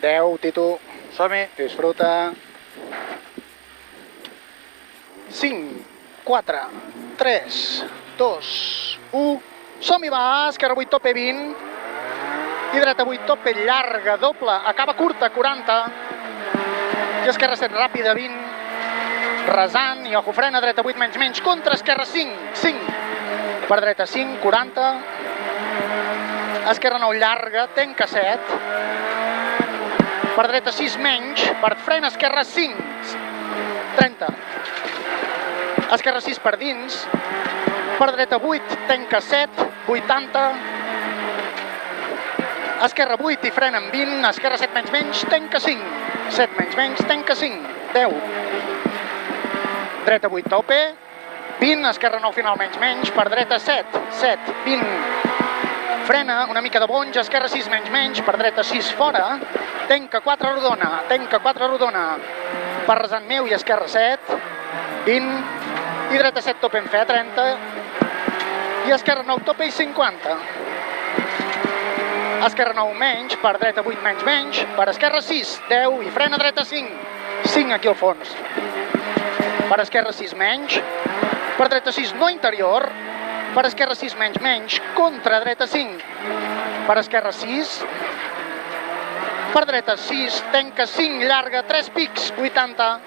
10, Tito. Som-hi. Disfruta. 5, 4, 3, 2, 1. Som-hi, va. Esquerra 8, tope 20. I dreta 8, tope llarga, doble. Acaba curta, 40. I esquerra 7, ràpida, 20. Resant. I ojo, frena, dreta 8, menys, menys. Contra, esquerra 5, 5. Per dreta 5, 40. Esquerra 9, llarga, tenca 7. Per dreta 6, menys. Per frena, esquerra 5, 30. Esquerra 6 per dins. Per dreta 8, tenca 7, 80. Esquerra 8 i frena amb 20. Esquerra 7 menys, menys, tenca 5. 7 menys, menys, tenca 5. 10. Dreta 8, tope. 20. Esquerra 9, final menys, menys. Per dreta 7, 7, 20. Frena, una mica de bonys. Esquerra 6 menys, menys. Per dreta 6, fora. Tenca 4, rodona. Tenca 4, rodona. Per resant meu i esquerra 7, 20. I dreta 7, tope en fe, 30. I esquerra 9, tope i 50. Esquerra 9 menys, per dreta 8 menys, menys. Per esquerra 6, 10. I frena dreta 5. 5 aquí al fons. Per esquerra 6 menys. Per dreta 6 no interior. Per esquerra 6 menys, menys. Contra dreta 5. Per esquerra 6. Per dreta 6, tenca 5, llarga, 3 pics, 80.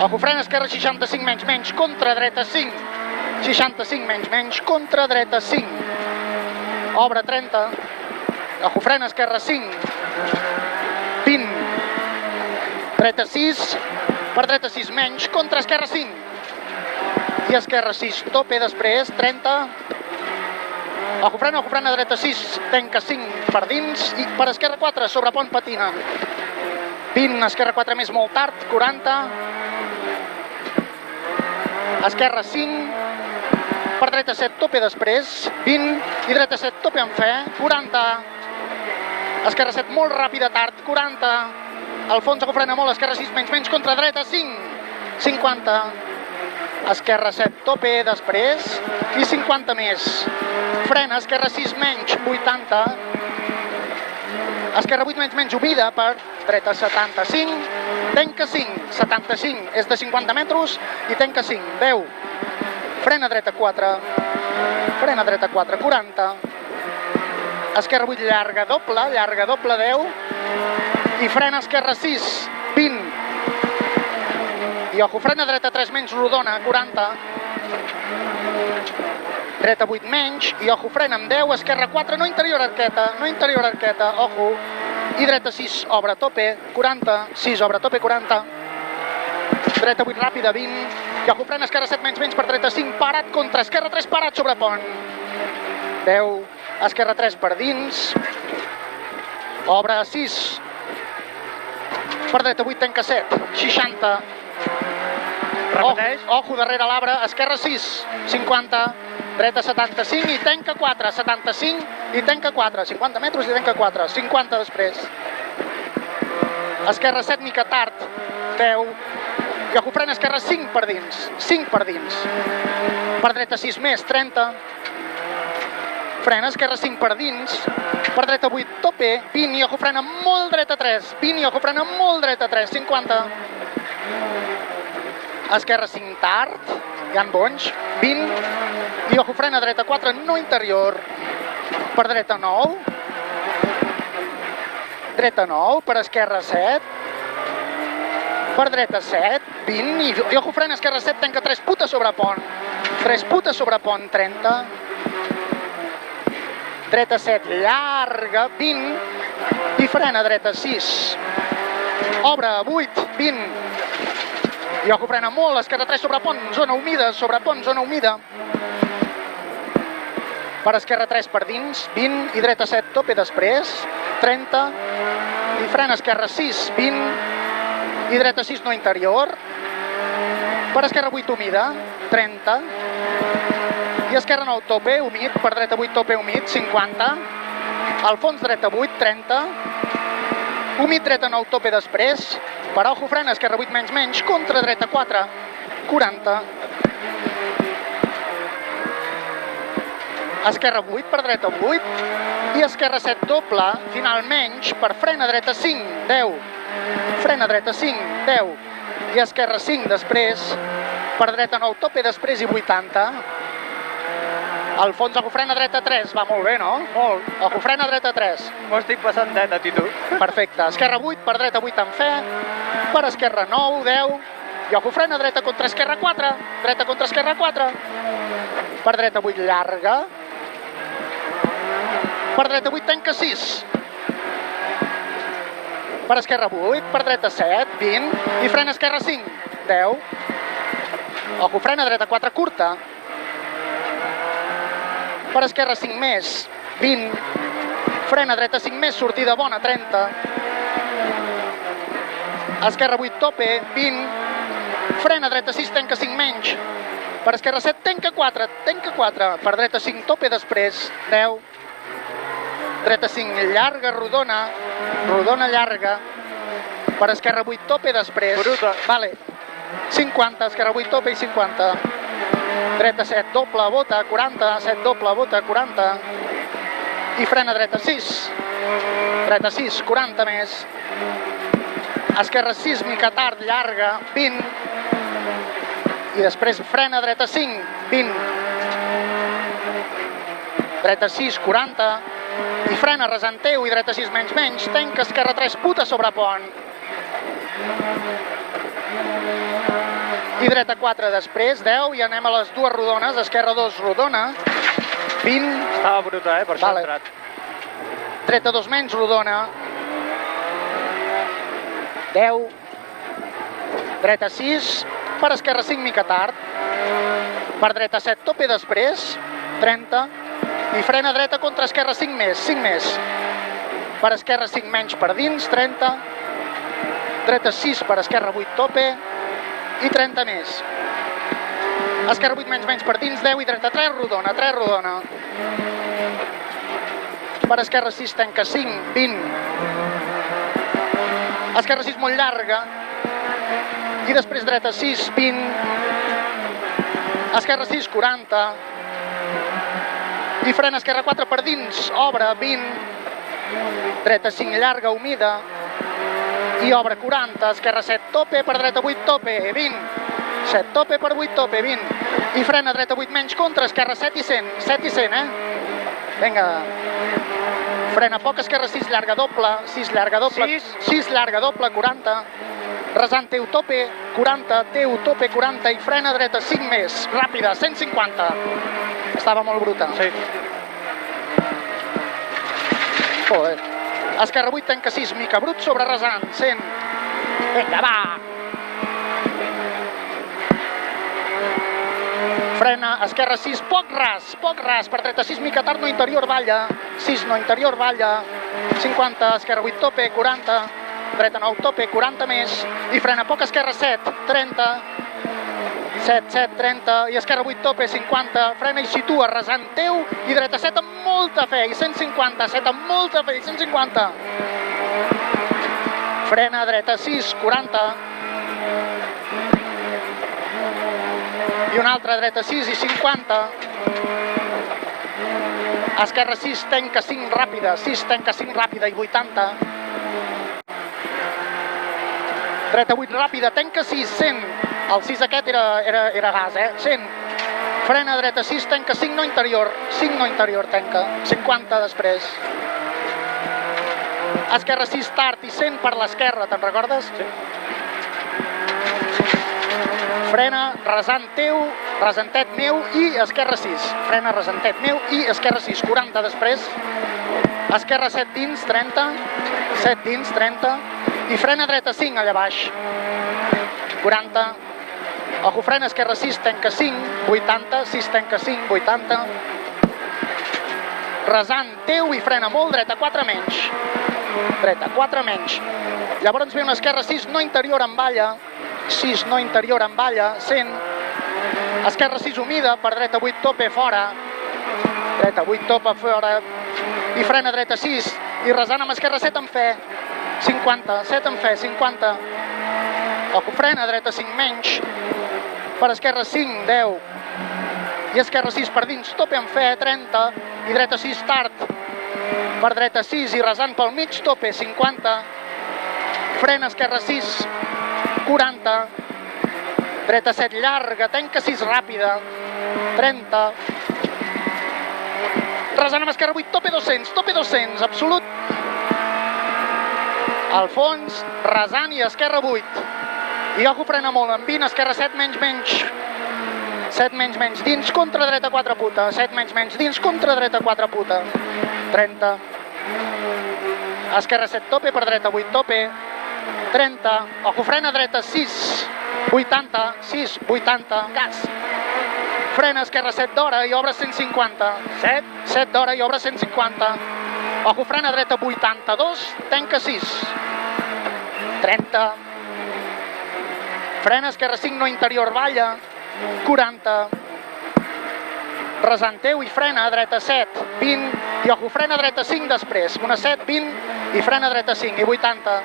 Ojo, frena, esquerra 65 menys, menys. Contra dreta 5. 65 menys, menys. Contra dreta 5. Obre 30. Ojo, frena, esquerra 5. 20. Dreta 6. Per dreta 6 menys. Contra esquerra 5. I esquerra 6. Tope després. 30. Ojo, frena, dreta 6. Tenca 5 per dins. I per esquerra 4. Sobre pont patina. 20. Esquerra 4 més molt tard. 40. Esquerra 5. Per dreta 7, tope després, 20, i dreta 7, tope en fe, 40. Esquerra 7, molt ràpida, tard, 40. Al fons ho frena molt, esquerra 6, menys, menys, contra dreta 5, 50. Esquerra 7, tope després, i 50 més. Frena, esquerra 6, menys, 80. Esquerra 8, menys, menys, humida, per dreta 75. Tenca 5, 75, és de 50 metres, i tenca 5, 10. Frena dreta 4, frena dreta 4, 40. Esquerra 8, llarga, doble, 10. I frena esquerra 6, 20. I ojo, frena dreta 3 menys, rodona, 40. Dreta 8 menys, i ojo, frena amb 10, esquerra 4, no interior arqueta, ojo. I dreta 6, obre tope, 40, 6, obre tope, 40. Dreta 8, ràpida, 20. I ojo, frena, esquerra 7 menys, menys, per dreta 5, parat, contra esquerra 3, parat, sobre pont. 10, esquerra 3 per dins. Obre 6. Per dreta 8, tenca 7, 60. Repeteix. Ojo, darrere l'arbre, esquerra 6, 50. Dreta 75 i tenca 4, 75 i tenca 4, 50 metres i tenca 4, 50 després. Esquerra 7, mica tard, 10. I ojo, frena, esquerra 5 per dins, 5 per dins. Per dreta 6 més, 30. Frena, esquerra 5 per dins. Per dreta 8, tope, 20. I ojo, frena, molt dreta 3, 20. I ojo, frena, molt dreta 3, 50. Esquerra 5 tard, hi ha bonys, 20. I ojo, frena, dreta 4, no interior. Per dreta 9. Dreta 9, per esquerra 7. Per dreta 7, 20. I ojo, frena, esquerra 7, tenca 3 putes sobre pont. 3 putes sobre pont, 30. Dreta 7, llarga, 20. I frena, dreta 6. Obre 8, 20. I ojo, frena molt, esquerra 3 sobre pont, zona humida, sobre pont, zona humida. Per esquerra 3 per dins, 20. I dreta 7, tope després, 30. I frena, esquerra 6, 20. I dreta 6, no interior. Per esquerra 8, humida, 30. I esquerra 9, tope, humit. Per dreta 8, tope, humit, 50. Al fons, dreta 8, 30. Humit, dreta 9, tope després. Per ojo, frena, esquerra 8, menys, menys. Contra dreta 4, 40. esquerra 8 per dreta 8, i esquerra 7 doble, final menys, per frena dreta 5, 10, frena dreta 5, 10, i esquerra 5 després, per dreta 9 tope després i 80. Al fons, agofrena dreta 3, va molt bé, no? Molt. Agofrena dreta 3. M'ho estic passant net, a tu. Perfecte. Esquerra 8, per dreta 8 amb fe, per esquerra 9, 10, i agofrena dreta contra esquerra 4, dreta contra esquerra 4, per dreta 8 llarga, per dreta 8 tanca 6, per esquerra 8, per dreta 7, 20, i frena esquerra 5, 10, agofrena dreta 4 curta, per esquerra 5 més, 20, frena dreta 5 més, sortida bona, 30, esquerra 8 tope, 20, frena dreta 6, tanca 5 menys, per esquerra 7, tanca 4, per dreta 5 tope després, 10, dreta 5 llarga, rodona, rodona llarga, per esquerra 8 tope després, Bruta. vale, 50, esquerra 8 tope i 50, dreta 7 doble, bota, 40, 7 doble, bota, 40, i frena dreta 6, 40 més, esquerra 6, mica tard, llarga, 20, i després frena dreta 5, 20, dreta 6, 40, i frena resanteu i dreta 6 menys menys, tanca esquerra 3, puta sobre pont, i dreta 4 després, 10, i anem a les dues rodones, esquerra 2 rodona, 20, Estava bruta, per això Vale. he entrat. dreta 2 menys rodona, 10, dreta 6, per esquerra 5 mica tard, per dreta 7 tope després, 30, i frena dreta contra esquerra 5 més, per esquerra 5 menys per dins, 30, dreta 6 per esquerra 8 tope, i 30 més. Esquerra 8 menys per dins, 10, i dreta 3 rodona, per esquerra 6 tanca 5, 20, esquerra 6 molt llarga, i després dreta 6, 20, esquerra 6, 40, i frena esquerra 4 per dins, obre, 20, dreta 5 llarga, humida, i obre 40, esquerra 7 tope, per dreta 8 tope, 20, 7 tope per 8 tope, 20, i frena dreta 8 menys contra, esquerra 7 i 100, 7 i 100, Vinga, frena poc, esquerra 6 llarga doble, 6 llarga doble, 6 llarga doble, 40, resant teu tope, 40, teu tope, 40, i frena dreta 5 més, ràpida, 150. Estava molt bruta. Sí. Joder. Esquerra 8 tanca 6, mica brut sobre resant, 100. Vinga, va! Frena, esquerra 6, poc ras, per dreta 6, mica tard, no interior, balla, 6, no interior, balla, 50, esquerra 8 tope, 40, dreta 9 tope, 40 més, i frena poc, esquerra 7, 30, 7, 30, i esquerra 8 tope, 50, frena i situa, resant teu, i dreta 7 amb molta fe, i 150, 7 amb molta fe, i 150. Frena, dreta 6, 40, i una altra dreta 6 i 50, esquerra 6, tanca 5 ràpida, 6 tanca 5 ràpida i 80, dreta 8 ràpida, tanca 6, 100, el 6 aquest era gas, 100, frena dreta 6, tanca 5 no interior, tanca, 50 després, esquerra 6 tard i 100 per l'esquerra, te'n recordes? Sí. Frena, resantet meu i esquerra 6. Frena, resantet meu i esquerra 6. 40 després. Esquerra 7 dins, 30. 7 dins, 30. I frena dreta 5 allà baix. 40. Ojo, frena, esquerra 6, tanca 5. 80. 6 tanca 5, 80. Resant teu i frena molt, dreta 4 menys. Dreta 4 menys. Llavors ve una esquerra 6, no interior amb balla. 6 no interior amb balla, 100, esquerra 6 humida, per dreta 8 tope fora, dreta 8 tope fora, i frena dreta 6, i resant amb esquerra 7 amb fe, 50, 7 amb fe, 50, o frena dreta 5 menys, per esquerra 5, 10, i esquerra 6 per dins, tope amb fe, 30, i dreta 6 tard, per dreta 6 i rasant pel mig, tope, 50, frena esquerra 6, 40, dreta 7 llarga, tanca 6 ràpida, 30, rasant amb esquerra 8, tope 200, absolut, al fons, rasant i esquerra 8, i ojo frena molt, amb 20, esquerra 7, menys, 7 menys, dins, contra dreta 4 puta, 7 menys, dins, contra dreta 4 puta, 30, esquerra 7 tope, per dreta 8 tope, 30, ojo frena dreta 6, 80, 6, 80, gas, frena esquerra 7 d'hora i obre 150, 7 d'hora i obre 150, ojo frena dreta 82, tanca 6, 30, frena esquerra 5 no interior, balla, 40, rasant teu i frena dreta 7, 20, i ojo frena dreta 5 després, una 7, 20, i frena dreta 5 i 80,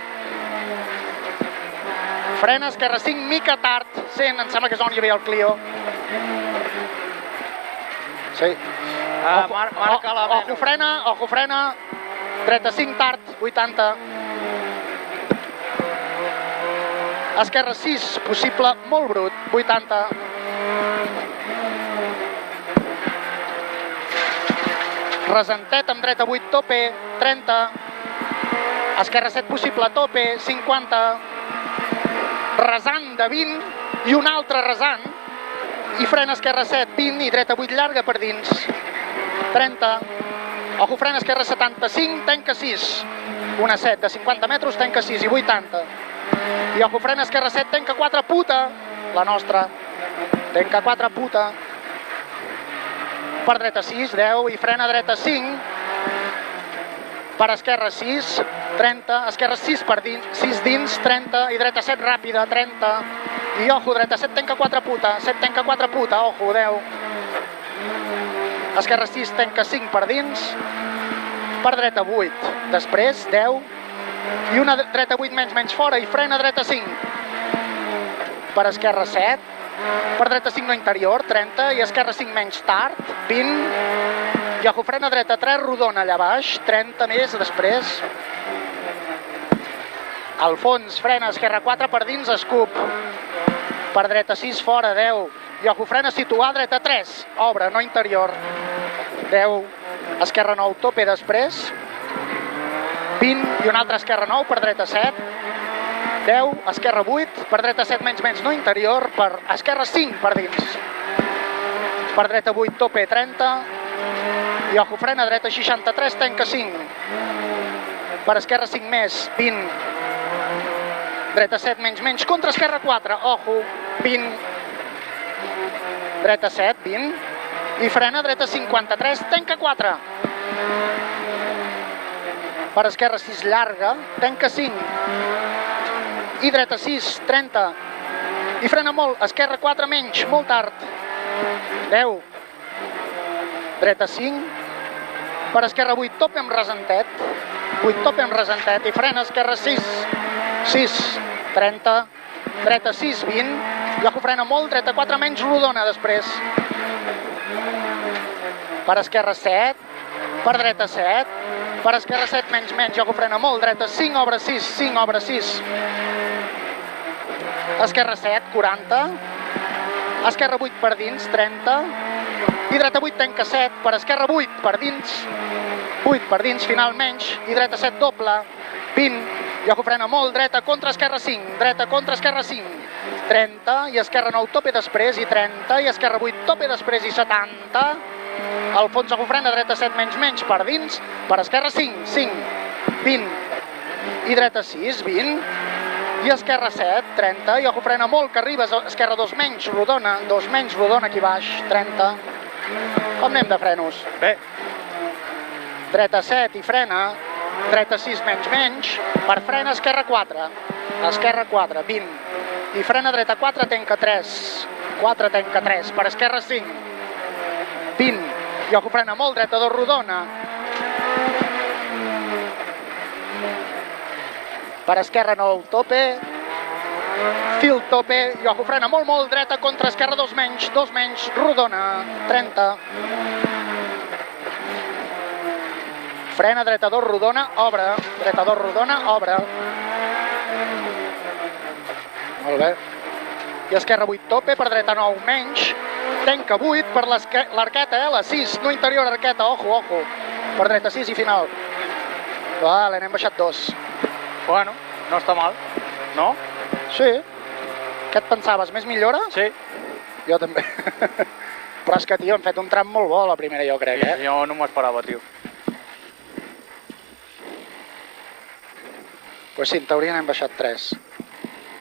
frena esquerra 5, mica tard, 100, em sembla que és on hi havia el Clio. Sí. Marca la mena. Ojo frena, dreta 5 tard, 80. Esquerra 6, possible, molt brut, 80. Resentet amb dreta 8, tope, 30. Esquerra 7, possible, tope, 50. Rasant de 20 i un altre rasant. I frena esquerra 7, 20 i dreta 8 llarga per dins, 30. Ojo frena esquerra 75, tanca 6. Una 7 de 50 metres, tanca 6 i 80. I ojo frena esquerra 7, tanca 4 puta, la nostra. Tanca 4 puta. Per dreta 6, 10 i frena dreta 5. Per esquerra 6, 30, esquerra 6 per dins, 6 dins, 30, i dreta 7 ràpida, 30, i ojo, dreta 7 tanca 4 puta, 7 tanca 4 puta, ojo, 10, esquerra 6 tanca 5 per dins, per dreta 8, després 10, i una dreta 8 menys fora, i frena dreta 5, per esquerra 7, per dreta 5 no interior, 30, i esquerra 5 menys tard, 20, i ojo frena dreta 3, rodona allà baix, 30 més després. Al fons, frena esquerra 4 per dins, escup. Per dreta 6 fora, 10. I ojo frena situar, dreta 3, obre, no interior. 10, esquerra 9, tope després. 20 i una altra esquerra 9 per dreta 7. 10, esquerra 8, per dreta 7 menys, no interior, per esquerra 5 per dins. Per dreta 8, tope 30. I ojo frena dreta 63, tanca 5. Per esquerra 5 més, 20. Dreta 7 menys, contra esquerra 4, ojo, 20. Dreta 7, 20. I frena dreta 53, tanca 4. Per esquerra 6 llarga, tanca 5. I dreta 6, 30. I frena molt, esquerra 4 menys, molt tard. 10. Dreta 5. Per esquerra 8, tope amb resentet. 8, tope amb resentet. I frena esquerra 6. 6, 30. Dreta 6, 20. I ojo frena molt, dreta 4 menys, rodona després. Per esquerra 7. Per dreta 7. Per esquerra 7 menys, i ojo frena molt, dreta 5, obre 6. 5, obre 6. Esquerra 7, 40. Esquerra 8 per dins, 30. I dreta 8 tanca 7, per esquerra 8 per dins, 8 per dins, final menys, i dreta 7 doble, 20, i ojo frena molt, dreta contra esquerra 5, dreta contra esquerra 5, 30, i esquerra 9 tope després, i 30, i esquerra 8 tope després, i 70, al fons ojo frena, dreta 7 menys per dins, per esquerra 5, 5, 20, i dreta 6, 20, i esquerra 7, 30, i ojo frena molt, que arribes, esquerra 2 menys, rodona, 2 menys, rodona aquí baix, 30. Com anem de frenos? Bé. Dreta 7 i frena, dreta 6 menys, per frena esquerra 4, esquerra 4, 20, i frena dreta 4, tanca 3, 4 tanca 3, per esquerra 5, 20, i ojo frena molt, dreta 2 rodona, per esquerra 9 tope, fil tope, i ojo, frena molt, dreta contra esquerra, dos menys, rodona, 30. Frena, dreta 2, rodona, obre, dreta 2, rodona, obre. Molt bé. I esquerra 8 tope, per dreta 9 menys, tenca 8 per l'arqueta, la 6, no interior, arqueta, ojo, per dreta 6 i final. Vale, n'hem baixat 2. Bueno, no està mal, no? Sí. Què et pensaves, més millora? Sí. Jo també. Però és que, tio, hem fet un tram molt bo la primera, jo crec, eh? Jo no m'ho esperava, tio. Pues sí, en teoria n'hem baixat 3.